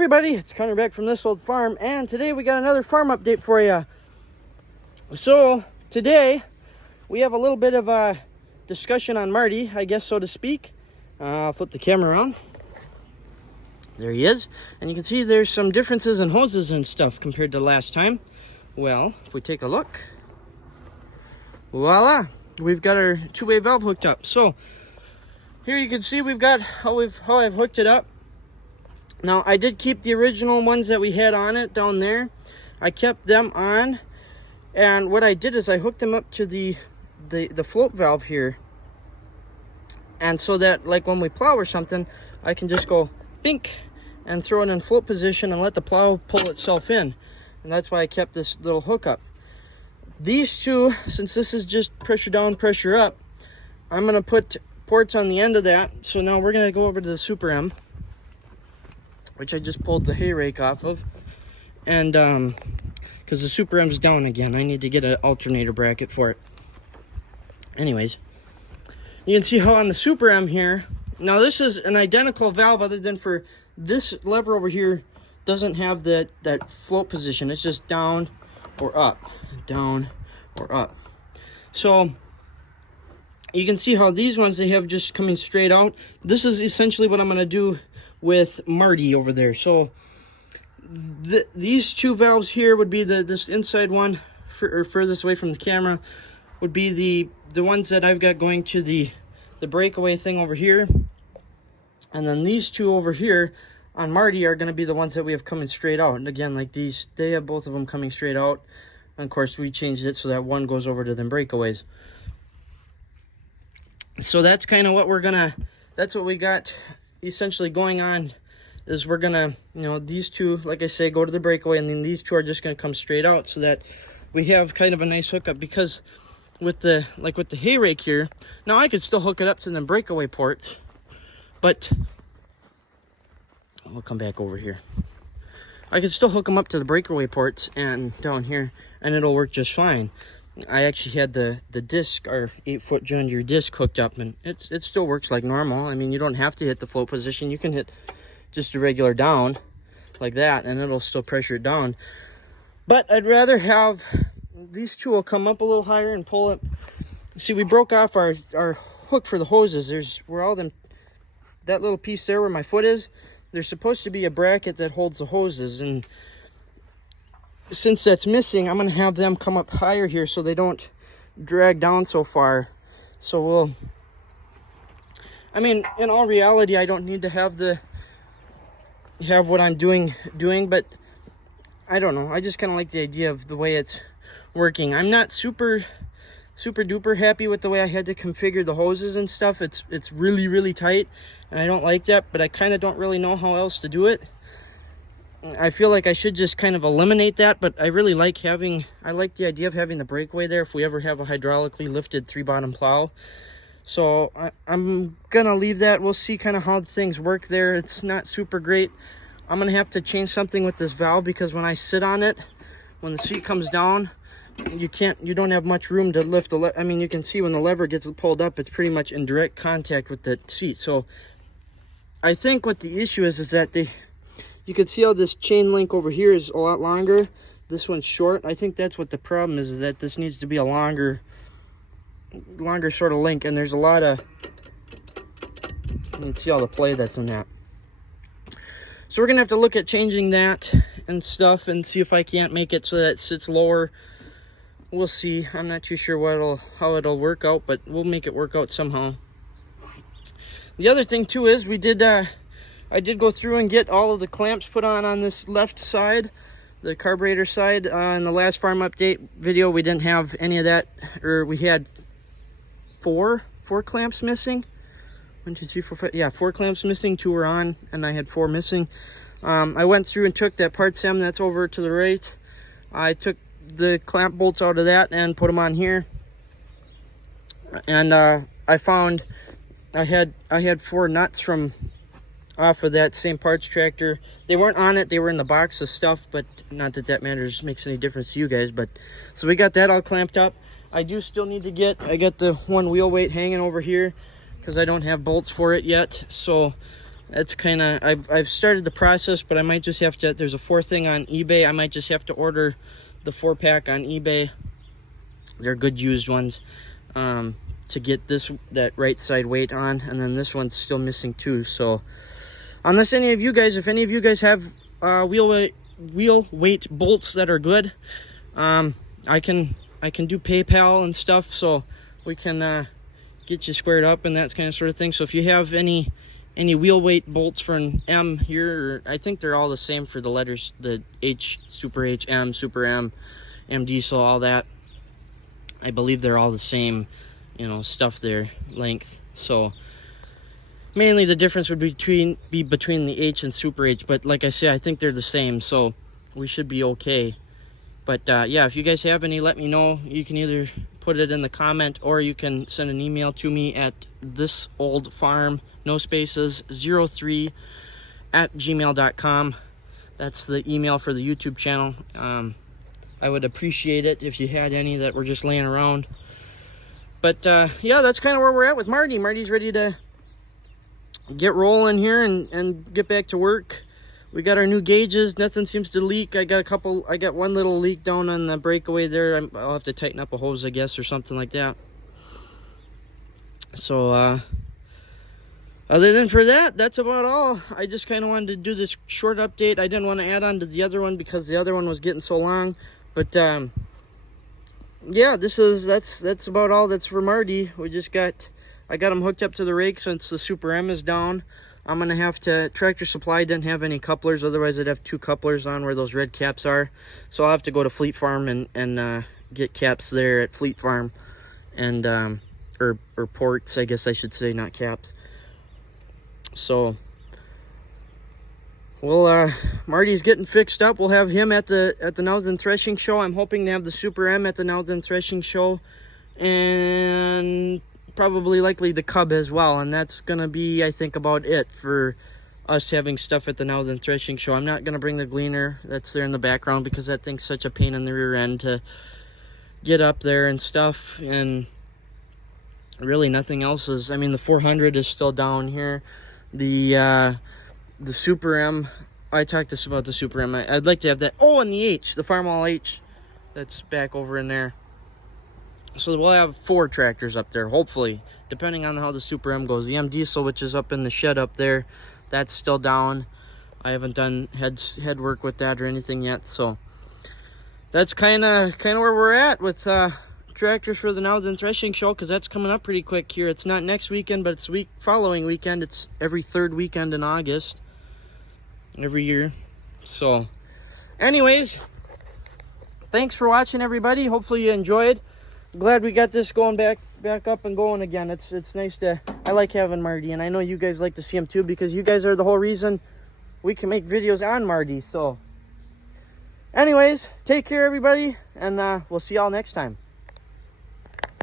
everybody, it's Connor back from This Old Farm, and today we got another farm update for you. So today we have a little bit of a discussion on Marty, I guess, so to speak. I'll flip the camera around. There he is, and you can see there's some differences in hoses and stuff compared to last time. Well, if we take a look, voila, we've got our two-way valve hooked up. So here you can see we've got how I've hooked it up. Now, I did keep the original ones that we had on it down there. I kept them on, and what I did is I hooked them up to the float valve here. And so that, like, when we plow or something, I can just go bink and throw it in float position and let the plow pull itself in. And that's why I kept this little hookup. These two, since this is just pressure down, pressure up, I'm going to put ports on the end of that. So now we're going to go over to the Super M, which I just pulled the hay rake off of. And because the Super M's down again, I need to get an alternator bracket for it. Anyways, you can see how on the Super M here, now this is an identical valve other than for this lever over here doesn't have that float position. It's just down or up, down or up. So you can see how these ones, they have just coming straight out. This is essentially what I'm going to do with Marty over there. So these two valves here would be this inside one, or furthest away from the camera, would be the ones that I've got going to the breakaway thing over here. And then these two over here on Marty are going to be the ones that we have coming straight out. And again, like these, they have both of them coming straight out. And of course, we changed it so that one goes over to them breakaways. So that's kind of what that's what we got essentially going on, is we're gonna, these two, like I say, go to the breakaway, and then these two are just gonna come straight out, so that we have kind of a nice hookup. Because with the hay rake here, now I could still hook it up to the breakaway ports, but we'll come back over here. I could still hook them up to the breakaway ports and down here, and it'll work just fine. I actually had the disc, our 8-foot John Deere disc, hooked up, and it still works like normal. I mean, you don't have to hit the float position. You can hit just a regular down like that, and it'll still pressure it down. But I'd rather have these two will come up a little higher and pull it. See, we broke off our hook for the hoses. Where all them, that little piece there where my foot is, there's supposed to be a bracket that holds the hoses, and since that's missing, I'm going to have them come up higher here so they don't drag down so far. So I mean, in all reality, I don't need to have what I'm doing, but I don't know. I just kind of like the idea of the way it's working. I'm not super duper happy with the way I had to configure the hoses and stuff. It's really, really tight, and I don't like that, but I kind of don't really know how else to do it. I feel like I should just kind of eliminate that, but I really like the idea of having the breakaway there if we ever have a hydraulically lifted 3-bottom plow. So I'm gonna leave that. We'll see kind of how things work there. It's not super great. I'm gonna have to change something with this valve, because when I sit on it, when the seat comes down, you don't have much room to lift I mean, you can see when the lever gets pulled up, it's pretty much in direct contact with the seat. So I think what the issue is that you can see how this chain link over here is a lot longer. This one's short. I think that's what the problem is that this needs to be a longer sort of link, and there's a lot of, you can see all the play that's in that. So we're gonna have to look at changing that and stuff, and see if I can't make it so that it sits lower. We'll see. I'm not too sure how it'll work out, but we'll make it work out somehow. The other thing too is I did go through and get all of the clamps put on this left side, the carburetor side. In the last farm update video, we didn't have any of that, or we had four clamps missing. 1, 2, 3, 4, 5. Yeah, 4 clamps missing. 2 were on, and I had 4 missing. I went through and took that part stem that's over to the right. I took the clamp bolts out of that and put them on here. And I found I had 4 nuts from off of that same parts tractor. They weren't on it, they were in the box of stuff, but not that matters, makes any difference to you guys. But so we got that all clamped up. I do still need to I got the one wheel weight hanging over here because I don't have bolts for it yet. So that's kind of, I've started the process, but I might just have to, there's a 4 thing on eBay. I might just have to order the 4-pack on eBay. They're good used ones, to get that right side weight on, and then this one's still missing too. So unless any of you guys, if any of you guys have wheel weight bolts that are good, I can do PayPal and stuff, so we can get you squared up and that kind of sort of thing. So if you have any wheel weight bolts for an M here, I think they're all the same for the letters, the H, Super H, M, Super M, M diesel, all that. I believe they're all the same, you know, stuff there, length. So mainly the difference would be between the H and Super H, but like I say, I think they're the same, so we should be okay. But yeah, if you guys have any, let me know. You can either put it in the comment, or you can send an email to me at thisoldfarm, no spaces, 03 @gmail.com. That's the email for the YouTube channel. I would appreciate it if you had any that were just laying around. But yeah, that's kind of where we're at with Marty. Marty's ready to get rolling here and get back to work. We got our new gauges. Nothing seems to leak. I got one little leak down on the breakaway there. I'll have to tighten up a hose, I guess, or something like that. So other than for that, that's about all. I just kind of wanted to do this short update. I didn't want to add on to the other one because the other one was getting so long. But yeah, that's about all that's for Marty. I got him hooked up to the rake since the Super M is down. I'm gonna have to, Tractor Supply didn't have any couplers, otherwise I'd have 2 couplers on where those red caps are. So I'll have to go to Fleet Farm and get caps there at Fleet Farm, and or ports, I guess I should say, not caps. So well, Marty's getting fixed up. We'll have him at the Now Then Threshing Show. I'm hoping to have the Super M at the Now Then Threshing Show, and probably likely the Cub as well. And that's gonna be, I think, about it for us having stuff at the Now Then Threshing Show. I'm not gonna bring the gleaner that's there in the background because that thing's such a pain in the rear end to get up there and stuff. And really nothing else is, I mean, the 400 is still down here. The Super M, I talked about the Super M. I'd like to have that. Oh, and the H, the Farmall H, that's back over in there. So we'll have 4 tractors up there, hopefully, depending on how the Super M goes. The M diesel, which is up in the shed up there, that's still down. I haven't done head work with that or anything yet. So that's kind of where we're at with tractors for the Now Then Threshing Show, because that's coming up pretty quick here. It's not next weekend, but it's following weekend. It's every 3rd weekend in August every year. So anyways, thanks for watching, everybody. Hopefully you enjoyed. Glad we got this going back up and going again. It's nice to, I like having Marty, and I know you guys like to see him too, because you guys are the whole reason we can make videos on Marty. So anyways, take care, everybody, and we'll see y'all next time.